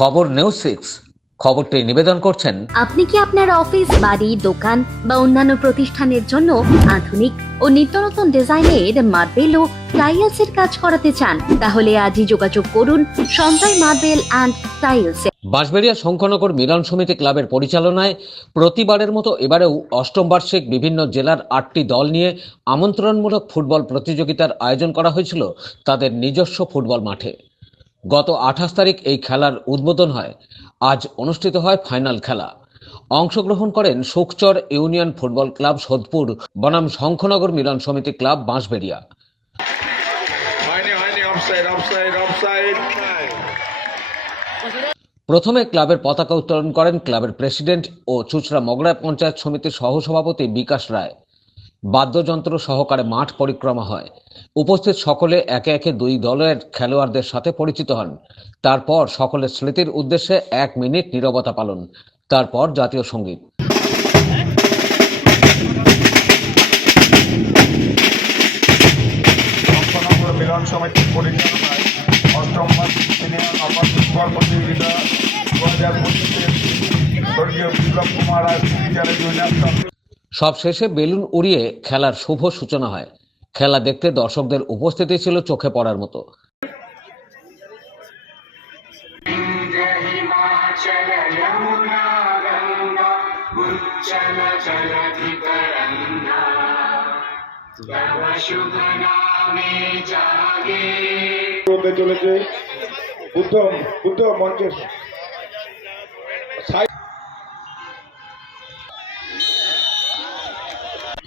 খবর নিউজ 6 খবরটি নিবেদন করছেন। আপনি কি আপনার অফিস, বাড়ি, দোকান বা অন্যান্য প্রতিষ্ঠানের জন্য আধুনিক ও নিত্যনতুন ডিজাইনের মার্বেল ও টাইলসের কাজ করাতে চান? তাহলে আজই যোগাযোগ করুন Sanjay marble and tiles. Bansberia Shankhanagar Milan Samiti ক্লাবের পরিচালনায় প্রতিবারের মতো এবারেও অষ্টম বার্ষিক বিভিন্ন জেলার 8টি দল নিয়ে আমন্ত্রণমূলক ফুটবল প্রতিযোগিতার আয়োজন করা হয়েছিল তাদের নিজস্ব ফুটবল মাঠে। গত 28 তারিখ এই খেলার উদ্বোধন হয়। আজ অনুষ্ঠিত হয় ফাইনাল খেলা। অংশগ্রহণ করেন Sukhchar union football club Sodepur বনাম শঙ্খনগর মিলন সমিতি ক্লাব বাঁশবেড়িয়া। প্রথমে ক্লাবের পতাকা উত্তোলন করেন ক্লাবের প্রেসিডেন্ট ও চুচড়া মগরা পঞ্চায়েত সমিতির সহসভাপতি বিকাশ রায়। বাদ্যযন্ত্র সহকারে মাঠ পরিক্রমা হয়। উপস্থিত সকলে একে একে দুই দলের খেলোয়াড়দের সাথে পরিচিত হন। তারপর সকলের স্মৃতির উদ্দেশ্যে 1 মিনিট নীরবতা পালন, তারপর জাতীয় সঙ্গীত। শঙ্খনগর মিলন সমিতির পরিচালনায় অষ্টম বার্ষিক সিনিয়র নকআউট ফুটবল প্রতিযোগিতা 2025 স্বর্গীয় বিপ্লব কুমার রায় স্মৃতিচারে জুনিয়র ট্রফি। সব শেষে বেলুন উড়িয়ে খেলার শুভ সূচনা হয়। খেলা দেখতে দর্শকদের উপস্থিতি ছিল চোখে পড়ার মতো। চলেছে বুদ্ধ মঞ্চের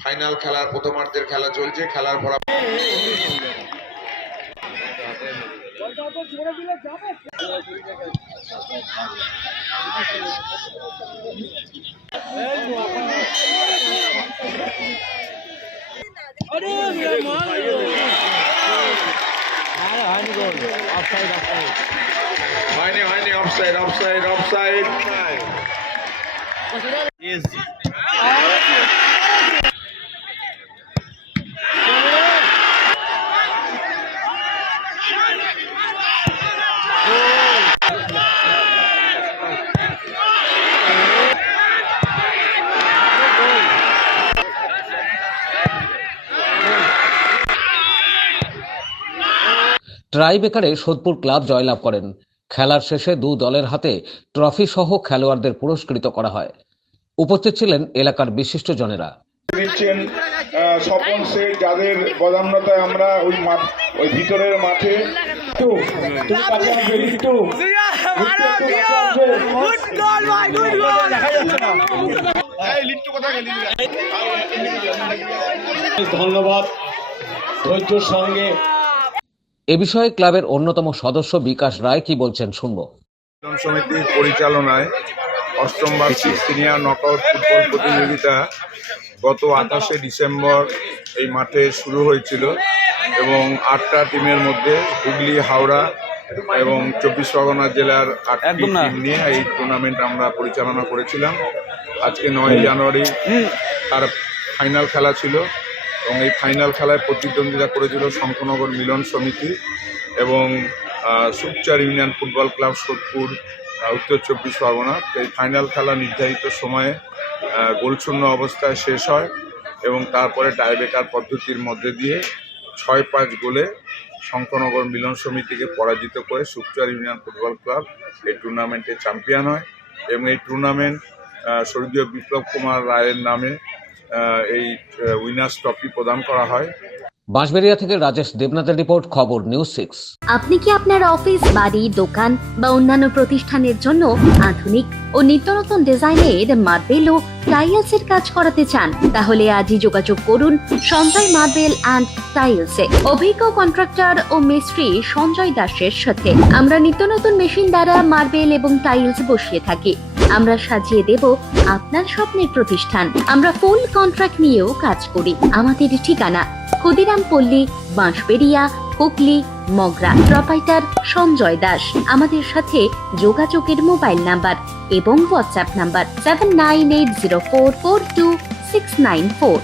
ফাইনাল খেলার প্রথমার্ধের খেলা চলছে। খেলার ফলাফল হয়নি। অফসাইড। ট্রাইবেকারে সোদপুর ক্লাব জয়লাভ করেন। খেলার শেষে দু দলের হাতে ট্রফি সহ খেলোয়াড়দের পুরস্কৃত করা হয়। উপস্থিত ছিলেন এলাকার বিশিষ্টজনেরা। দিচ্ছেন স্বপন শেখ, যাদের প্রধানতায় আমরা ওই ভিতরের মাঠে ধন্যবাদ ধৈর্যের সঙ্গে। এ বিষয়ে ক্লাবের অন্যতম সদস্য বিকাশ রায় কি বলছেন শুনবো। মিলন সমিতির পরিচালনায় অষ্টম বার্ষিক সিনিয়র নকআউট ফুটবল প্রতিযোগিতা গত 28শে ডিসেম্বর এই মাঠে শুরু হয়েছিল এবং 8টা টিমের মধ্যে হুগলি, হাওড়া এবং 24 পরগনা জেলার 8টি টিম নিয়ে এই টুর্নামেন্ট আমরা পরিচালনা করেছিলাম। আজকে 9 জানুয়ারি তার ফাইনাল খেলা ছিল এবং এই ফাইনাল খেলায় প্রতিদ্বন্দ্বিতা করেছিল শঙ্খনগর মিলন সমিতি এবং Sukhchar union football club Sodepur, উত্তর 24 পরগনা। এই ফাইনাল খেলা নির্ধারিত সময়ে গোলশূন্য অবস্থায় শেষ হয় এবং তারপরে টাইব্রেকার পদ্ধতির মধ্যে দিয়ে 6-5 গোলে শঙ্খনগর মিলন সমিতিকে পরাজিত করে সুখচর ইউনিয়ন ফুটবল ক্লাব এই টুর্নামেন্টে চ্যাম্পিয়ন হয় এবং এই টুর্নামেন্ট স্বর্গীয় বিপ্লব কুমার রায়ের নামে এই উইনার্স ট্রফি প্রদান করা হয়। বাঁশবেড়িয়া থেকে রাজেশ দেবনাথের রিপোর্ট, খবর নিউজ 6। আপনি কি আপনার অফিস, বাড়ি, দোকান বা অন্যান্য প্রতিষ্ঠানের জন্য আধুনিক ও নিত্যনতুন ডিজাইনের মার্বেল ও টাইলসের কাজ করাতে চান? তাহলে আজই যোগাযোগ করুন সঞ্জয় মার্বেল অ্যান্ড টাইলসে। অভিজ্ঞ কন্ট্রাক্টর ও মিস্ত্রি সঞ্জয় দাসের সাথে আমরা নিত্যনতুন মেশিন দ্বারা মার্বেল এবং টাইলস বসিয়ে থাকি। আমরা সাজিয়ে দেব আপনার স্বপ্নের প্রতিষ্ঠান। আমরা ফুল কন্ট্রাক্ট নিয়েও কাজ করি। আমাদের ঠিকানা ক্ষুদিরাম পল্লী, বাঁশবেড়িয়া, হুগলি, মগরা। প্রোপাইটার সঞ্জয় দাস। আমাদের সাথে যোগাযোগের মোবাইল নাম্বার এবং হোয়াটসঅ্যাপ নাম্বার 7980442694।